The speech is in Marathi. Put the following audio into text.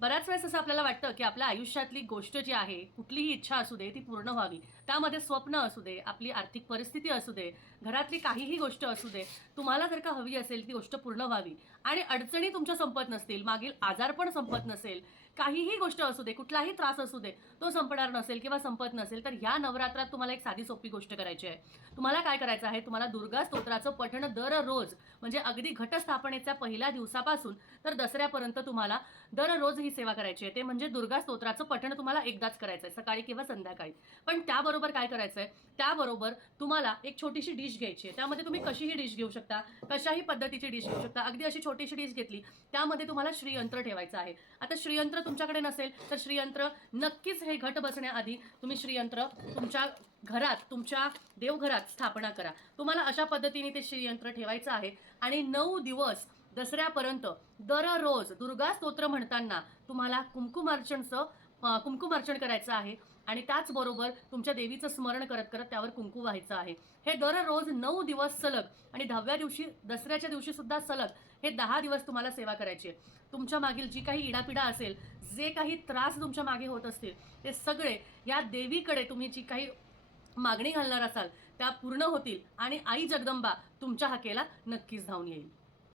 बऱ्याच वेळेस असं आपल्याला वाटतं की आपल्या आयुष्यातली गोष्ट जी आहे कुठलीही इच्छा असू दे ती पूर्ण व्हावी. त्यामध्ये स्वप्न असू दे आपली आर्थिक परिस्थिती असू दे घरातली काहीही गोष्ट असू दे तुम्हाला जर का हवी असेल ती गोष्ट पूर्ण व्हावी. आणि अडचणी तुमच्या संपत नसतील मागील आजार पण संपत नसेल काहीही गोष्ट असू दे कुठलाही त्रास असू दे तो संपणार नसेल किंवा संपत नसेल तर ह्या नवरात्रात तुम्हाला एक साधी सोपी गोष्ट करायची आहे. तुम्हाला काय करायचं आहे? तुम्हाला दुर्गा स्तोत्राचं पठण दररोज म्हणजे अगदी घटस्थापनेच्या पहिल्या दिवसापासून तर दसऱ्यापर्यंत तुम्हाला दररोज ही सेवा करायची आहे. ते म्हणजे दुर्गा स्तोत्राचं पठण तुम्हाला एकदाच करायचं आहे सकाळी किंवा संध्याकाळी. पण त्याबरोबर काय करायचं आहे त्याबरोबर तुम्हाला एक छोटीशी डिश घ्यायची आहे. त्यामध्ये तुम्ही कशीही डिश घेऊ शकता कशाही पद्धतीची डिश घेऊ शकता. अगदी अशी छोटीशी डिश घेतली त्यामध्ये तुम्हाला श्रीयंत्र ठेवायचं आहे. आता श्रीयंत्र तुमच्याकडे नसेल तर श्रीयंत्र नक्कीच हे घट बसण्याआधी तुम्ही श्रीयंत्र तुमच्या घरात तुमच्या देवघरात स्थापना करा. तुम्हाला अशा पद्धतीने ते श्रीयंत्र ठेवायचं आहे. आणि नऊ दिवस दसऱ्यापर्यंत दररोज दुर्गा स्तोत्र म्हणताना तुम्हाला कुंकुमार्चनचं अं, कुंकुमार्चन करायचं आहे आणि त्याचबरोबर तुमच्या देवीचं स्मरण करत करत त्यावर कुंकू व्हायचं आहे. हे दररोज नऊ दिवस सलग आणि दहाव्या दिवशी दसऱ्याच्या दिवशी सुद्धा सलग हे दहा दिवस तुम्हाला सेवा करायची आहे. तुमच्या मागील जी काही इडापिडा असेल जे काही त्रास तुमच्या मागे होत असतील ते सगळे या देवीकडे तुम्ही जी काही मागणी घालणार असाल त्या पूर्ण होतील आणि आई जगदंबा तुमच्या हाकेला नक्कीच धावून येईल.